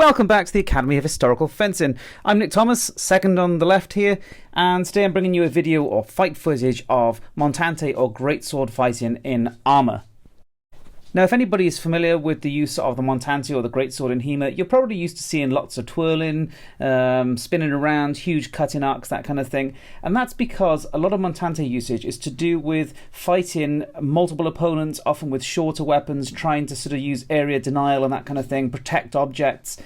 Welcome back to the Academy of Historical Fencing. I'm Nick Thomas, second on the left here, and today I'm bringing you a video or fight footage of Montante or greatsword fighting in armour. Now, if anybody is familiar with the use of the Montante or the greatsword in HEMA, you're probably used to seeing lots of twirling, spinning around, huge cutting arcs, that kind of thing. And that's because a lot of Montante usage is to do with fighting multiple opponents, often with shorter weapons, trying to sort of use area denial and that kind of thing, protect objects.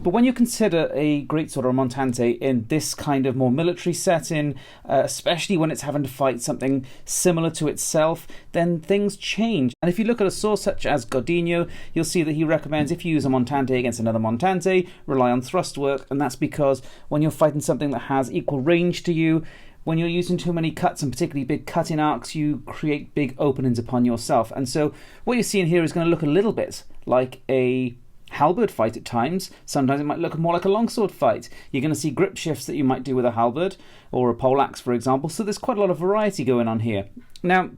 But when you consider a greatsword or a Montante in this kind of more military setting, especially when it's having to fight something similar to itself, then things change. And if you look at a source such as Godinho, you'll see that he recommends if you use a Montante against another Montante, rely on thrust work, and that's because when you're fighting something that has equal range to you, when you're using too many cuts and particularly big cutting arcs, you create big openings upon yourself. And so what you're seeing here is going to look a little bit like a halberd fight at times. Sometimes it might look more like a longsword fight. You're going to see grip shifts that you might do with a halberd or a poleaxe, for example. So there's quite a lot of variety going on here. Now,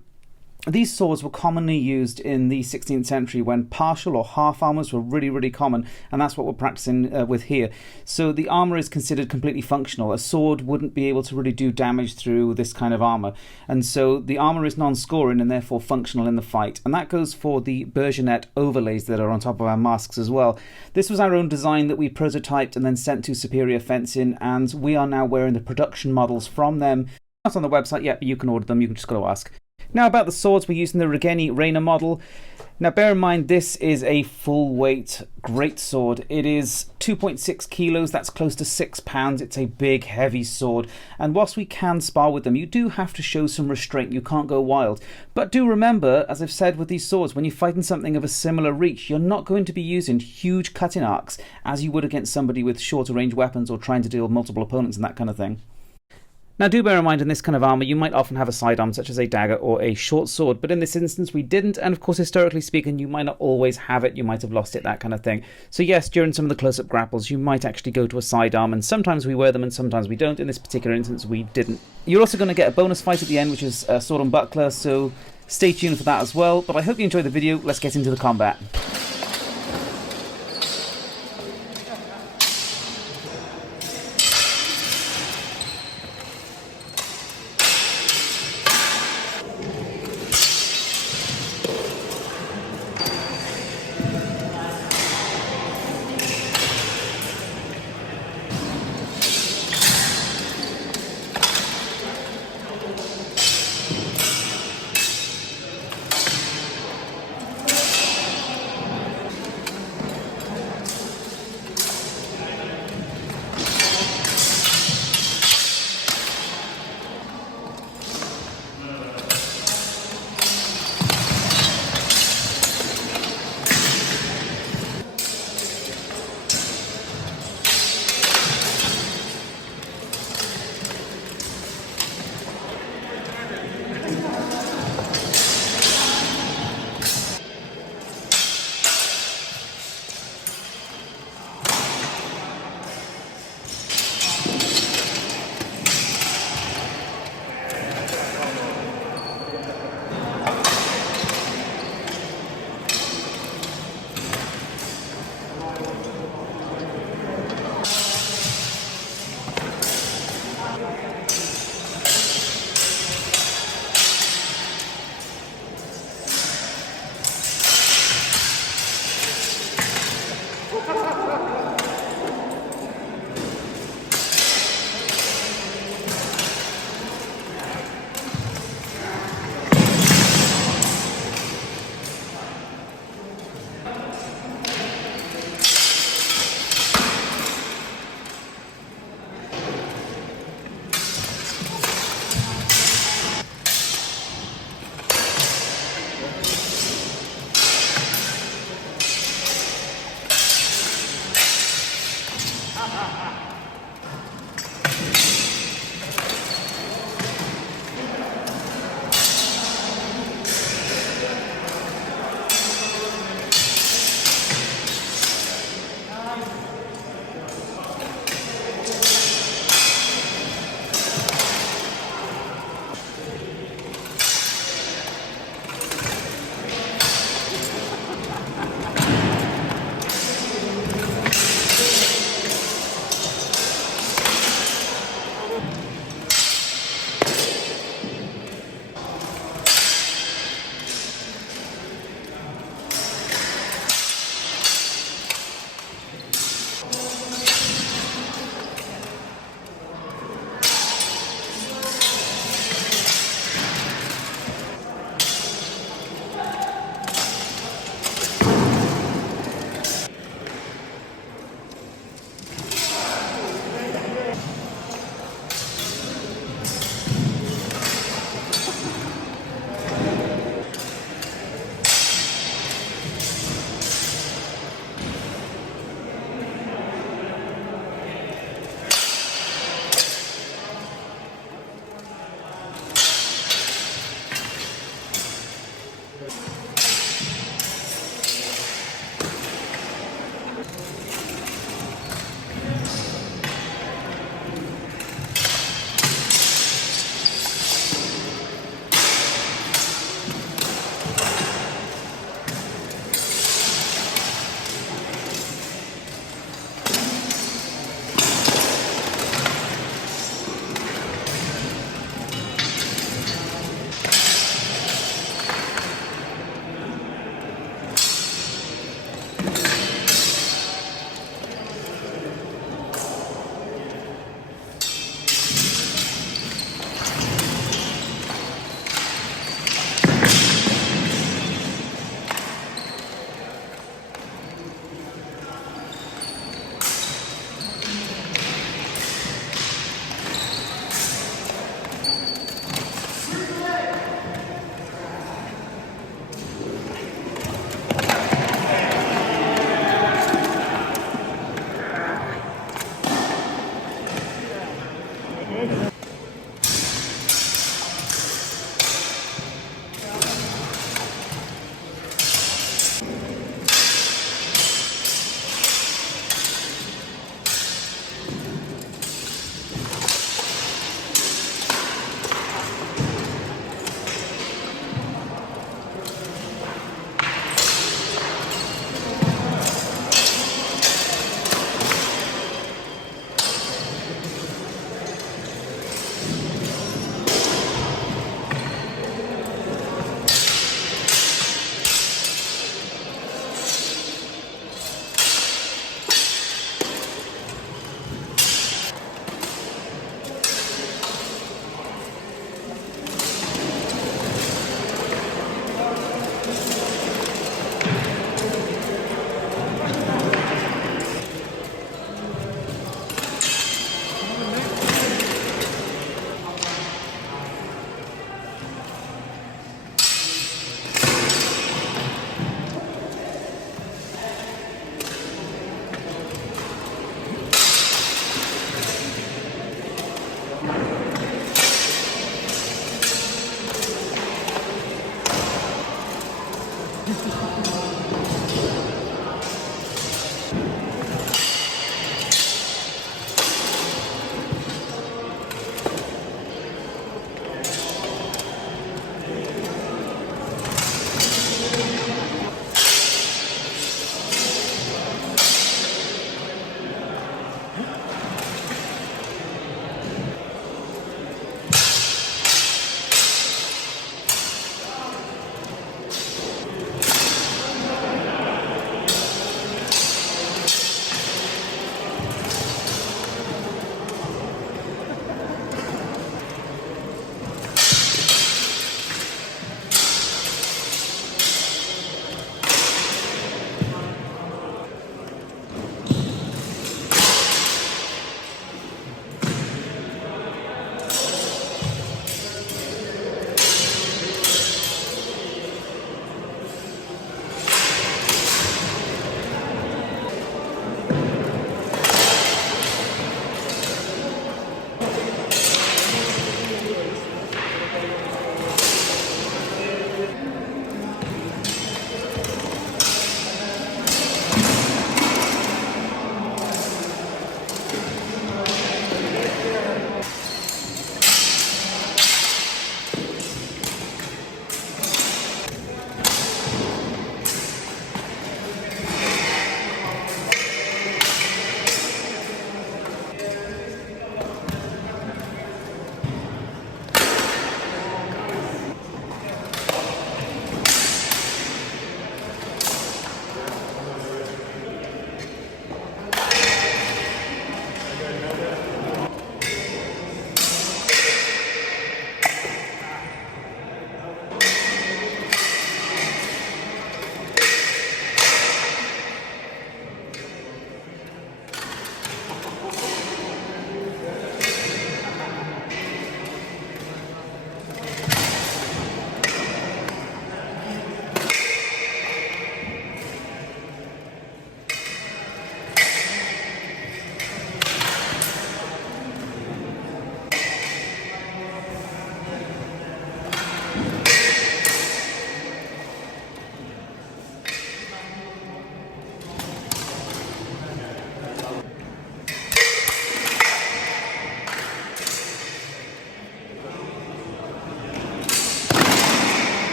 these swords were commonly used in the 16th century when partial or half armours were really common, and that's what we're practicing with here. So the armour is considered completely functional. A sword wouldn't be able to really do damage through this kind of armour, and so the armour is non-scoring and therefore functional in the fight. And that goes for the Burgonet overlays that are on top of our masks as well. This was our own design that we prototyped and then sent to Superior Fencing, and we are now wearing the production models from them. Not on the website yet, but you can order them. You can just go to ask. Now about the swords, we're using the Regenyei Reina model. Now bear in mind this is a full weight greatsword. It is 2.6 kilos, that's close to 6 pounds. It's a big heavy sword, and whilst we can spar with them, you do have to show some restraint. You can't go wild. But do remember, as I've said with these swords, when you're fighting something of a similar reach, you're not going to be using huge cutting arcs as you would against somebody with shorter range weapons or trying to deal with multiple opponents and that kind of thing. Now do bear in mind in this kind of armour you might often have a sidearm such as a dagger or a short sword, but in this instance we didn't, and of course historically speaking you might not always have it, you might have lost it, that kind of thing. So yes, during some of the close-up grapples you might actually go to a sidearm, and sometimes we wear them and sometimes we don't. In this particular instance we didn't. You're also going to get a bonus fight at the end, which is sword and buckler, so stay tuned for that as well. But I hope you enjoyed the video. Let's get into the combat.